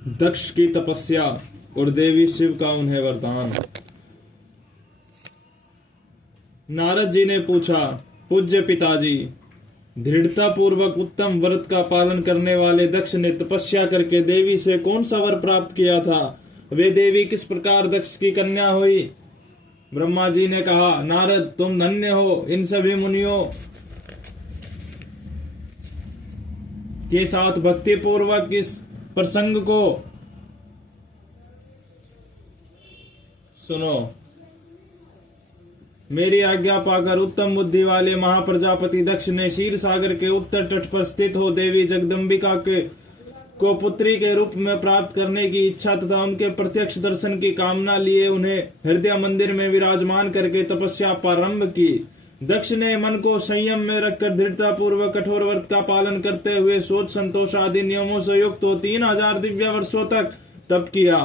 दक्ष की तपस्या और देवी शिव का उन्हें वरदान। नारद जी ने पूछा, पूज्य पिताजी, दृढ़ता पूर्वक उत्तम व्रत का पालन करने वाले दक्ष ने तपस्या करके देवी से कौन सा वर प्राप्त किया था? वे देवी किस प्रकार दक्ष की कन्या हुई? ब्रह्मा जी ने कहा, नारद तुम धन्य हो। इन सभी मुनियों के साथ भक्ति पूर्वक इस प्रसंग को सुनो। मेरी आज्ञा पाकर उत्तम बुद्धि वाले महाप्रजापति दक्ष ने क्षीर सागर के उत्तर तट पर स्थित हो देवी जगदम्बिका को पुत्री के रूप में प्राप्त करने की इच्छा तथा उनके प्रत्यक्ष दर्शन की कामना लिए उन्हें हृदय मंदिर में विराजमान करके तपस्या प्रारंभ की। दक्ष ने मन को संयम में रखकर दृढ़ता पूर्वक कठोर व्रत का पालन करते हुए सोच संतोष आदि नियमों से युक्त हो 3000 दिव्य वर्षों तक तप किया।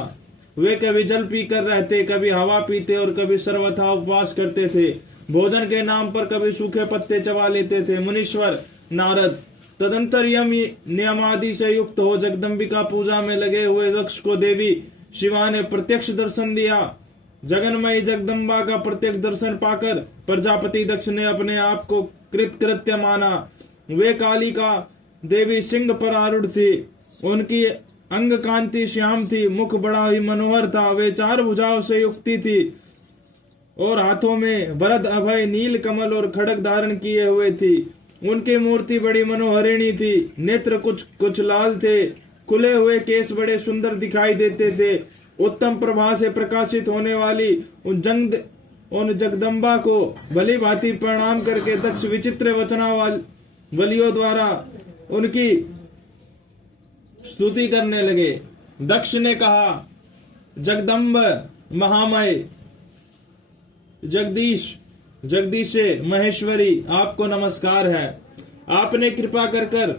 वे कभी जल पीकर रहते, कभी हवा पीते और कभी सर्वथा उपवास करते थे। भोजन के नाम पर कभी सूखे पत्ते चबा लेते थे। मुनीश्वर नारद तदंतर यम नियमादि से युक्त हो जगदम्बिका पूजा में लगे हुए दक्ष को देवी शिवा ने प्रत्यक्ष दर्शन दिया। जगन्मयी जगदम्बा का प्रत्यक्ष दर्शन पाकर प्रजापति दक्ष ने अपने आप को कृतकृत्य माना। वे कालिका देवी सिंह पर आरूढ़ थी। उनकी अंग कांति श्याम थी, मुख बड़ा ही मनोहर था। वे 4 भुजाओं से युक्ति थी और हाथों में वरद अभय नील कमल और खड़ग धारण किए हुए थी। उनकी मूर्ति बड़ी मनोहरिणी थी। नेत्र कुछ लाल थे। खुले हुए केस बड़े सुंदर दिखाई देते थे। उत्तम प्रभा से प्रकाशित होने वाली उन जगदम्बा को भली भांति प्रणाम करके दक्ष विचित्र वचनावलियों द्वारा उनकी स्तुति करने लगे। दक्ष ने कहा, जगदम्ब महामय जगदीशे महेश्वरी, आपको नमस्कार है। आपने कृपा कर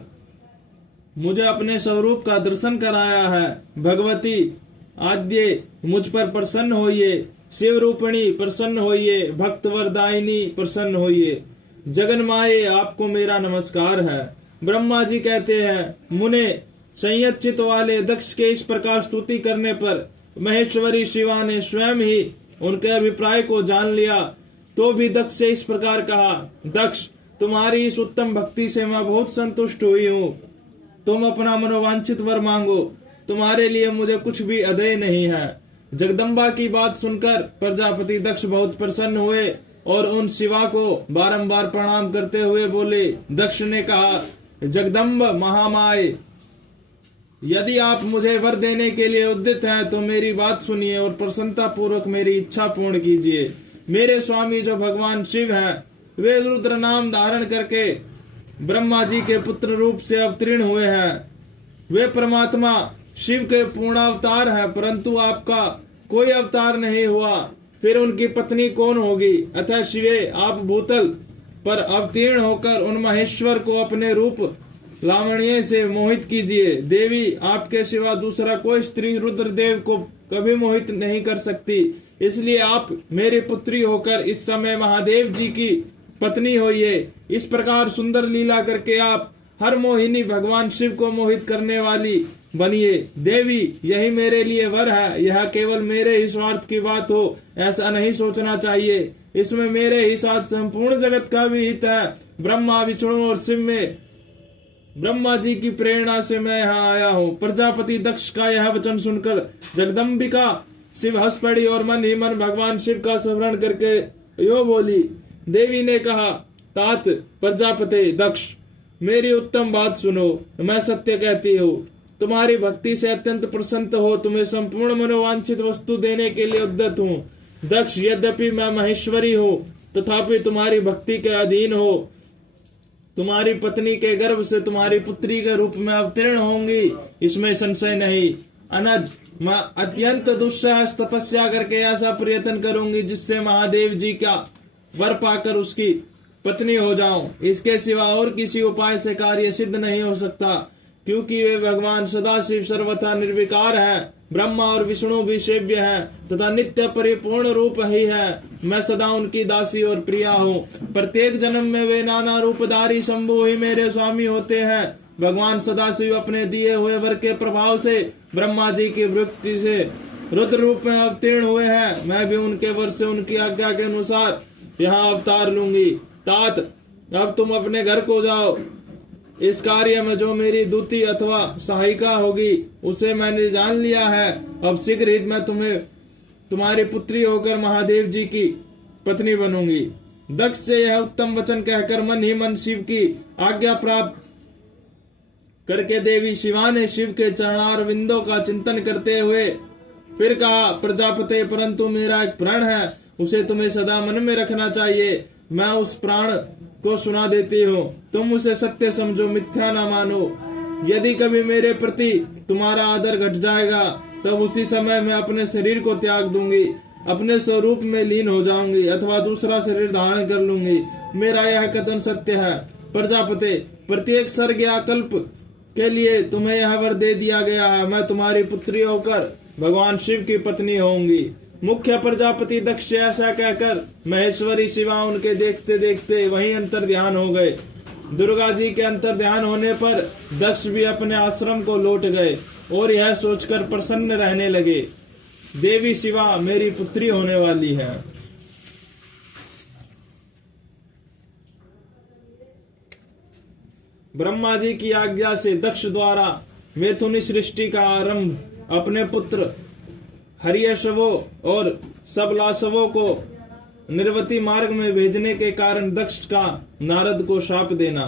मुझे अपने स्वरूप का दर्शन कराया है। भगवती आद्य मुझ पर प्रसन्न होइए। शिव रूपिणी प्रसन्न होइए। भक्त वरदायिनी प्रसन्न होइए। जगन्माये आपको मेरा नमस्कार है। ब्रह्मा जी कहते हैं, मुने संयत चित्त वाले दक्ष के इस प्रकार स्तुति करने पर महेश्वरी शिवा ने स्वयं ही उनके अभिप्राय को जान लिया। तो भी दक्ष से इस प्रकार कहा, दक्ष तुम्हारी इस उत्तम भक्ति से मैं बहुत संतुष्ट हुई हूँ। तुम अपना मनोवांछित वर मांगो, तुम्हारे लिए मुझे कुछ भी अदेय नहीं है। जगदम्बा की बात सुनकर प्रजापति दक्ष बहुत प्रसन्न हुए और उन शिवा को बारंबार प्रणाम करते हुए बोले। दक्ष ने कहा, जगदम्ब महामाय, यदि आप मुझे वर देने के लिए उद्यत हैं तो मेरी बात सुनिए और प्रसन्नता पूर्वक मेरी इच्छा पूर्ण कीजिए। मेरे स्वामी जो भगवान शिव हैं, वे रुद्र नाम धारण करके ब्रह्मा जी के पुत्र रूप से अवतीर्ण हुए हैं। वे परमात्मा शिव के पूर्णावतार हैं, परंतु आपका कोई अवतार नहीं हुआ। फिर उनकी पत्नी कौन होगी? अतः शिवे आप भूतल पर अवतीर्ण होकर उन महेश्वर को अपने रूप लावण्य से मोहित कीजिए। देवी आपके सिवा दूसरा कोई स्त्री रुद्रदेव को कभी मोहित नहीं कर सकती। इसलिए आप मेरी पुत्री होकर इस समय महादेव जी की पत्नी होइए। इस प्रकार सुंदर लीला करके आप हर मोहिनी भगवान शिव को मोहित करने वाली बनिए। देवी यही मेरे लिए वर है। यह केवल मेरे ही स्वार्थ की बात हो ऐसा नहीं सोचना चाहिए। इसमें मेरे ही साथ संपूर्ण जगत का भी हित है। ब्रह्मा विष्णु और शिव में ब्रह्मा जी की प्रेरणा से मैं यहाँ आया हूँ। प्रजापति दक्ष का यह वचन सुनकर जगदम्बिका शिव हंस पड़ी और मन ही मन भगवान शिव का स्मरण करके यो बोली। देवी ने कहा, तात प्रजापति दक्ष, मेरी उत्तम बात सुनो। मैं सत्य कहती हूँ। तुम्हारी भक्ति से अत्यंत प्रसन्न हो तुम्हें संपूर्ण मनोवांछित वस्तु देने के लिए उद्यत हूँ। दक्ष, यद्यपि मैं महेश्वरी हूँ तथापि तुम्हारी भक्ति के अधीन हो। तुम्हारी पत्नी के गर्भ से तुम्हारी पुत्री के रूप में अवतीर्ण होंगी, इसमें संशय नहीं। अनज, मैं अत्यंत दुस्सह तपस्या करके ऐसा प्रयत्न करूंगी जिससे महादेव जी का वर पाकर उसकी पत्नी हो जाऊं। इसके सिवा और किसी उपाय से कार्य सिद्ध नहीं हो सकता, क्योंकि वे भगवान सदाशिव सर्वथा निर्विकार हैं। ब्रह्मा और विष्णु भी सेव्य हैं तथा नित्य परिपूर्ण रूप ही है। मैं सदा उनकी दासी और प्रिया हूँ। प्रत्येक जन्म में वे नाना रूपधारी शंभु ही मेरे स्वामी होते हैं। भगवान सदाशिव अपने दिए हुए वर के प्रभाव से ब्रह्मा जी की वृत्ति से रुद्र रूप में अवतीर्ण हुए हैं। मैं भी उनके वर से उनकी आज्ञा के अनुसार यहाँ अवतार लूंगी। तात, अब तुम अपने घर को जाओ। इस कार्य में जो मेरी दूती अथवा सहायिका होगी उसे मैंने जान लिया है। अब शीघ्र ही मैं तुम्हारी पुत्री होकर महादेव जी की पत्नी बनूंगी। दक्ष से यह उत्तम वचन कहकर मन ही मन शिव की आज्ञा प्राप्त करके देवी शिवा ने शिव के चरणार विंदों का चिंतन करते हुए फिर कहा, प्रजापते, परंतु मेरा एक प्राण है, उसे तुम्हें सदा मन में रखना चाहिए। मैं उस प्राण को सुना देती हूँ, तुम उसे सत्य समझो, मिथ्या न मानो। यदि कभी मेरे प्रति तुम्हारा आदर घट जाएगा तब उसी समय मैं अपने शरीर को त्याग दूंगी, अपने स्वरूप में लीन हो जाऊंगी अथवा दूसरा शरीर धारण कर लूंगी। मेरा यह कथन सत्य है। प्रजापते, प्रत्येक सर्ग या कल्प के लिए तुम्हें यह वर दे दिया गया है। मैं तुम्हारी पुत्री होकर भगवान शिव की पत्नी होंगी। मुख्य प्रजापति दक्ष ऐसा कहकर महेश्वरी शिवा उनके देखते देखते वहीं अंतर ध्यान हो गए। दुर्गा जी के अंतर ध्यान होने पर दक्ष भी अपने आश्रम को लौट गए और यह सोचकर प्रसन्न रहने लगे, देवी शिवा मेरी पुत्री होने वाली है। ब्रह्मा जी की आज्ञा से दक्ष द्वारा मैथुनी सृष्टि का आरंभ अपने पुत्र हरियशवों और सबलाशवों को निर्वती मार्ग में भेजने के कारण दक्ष का नारद को शाप देना।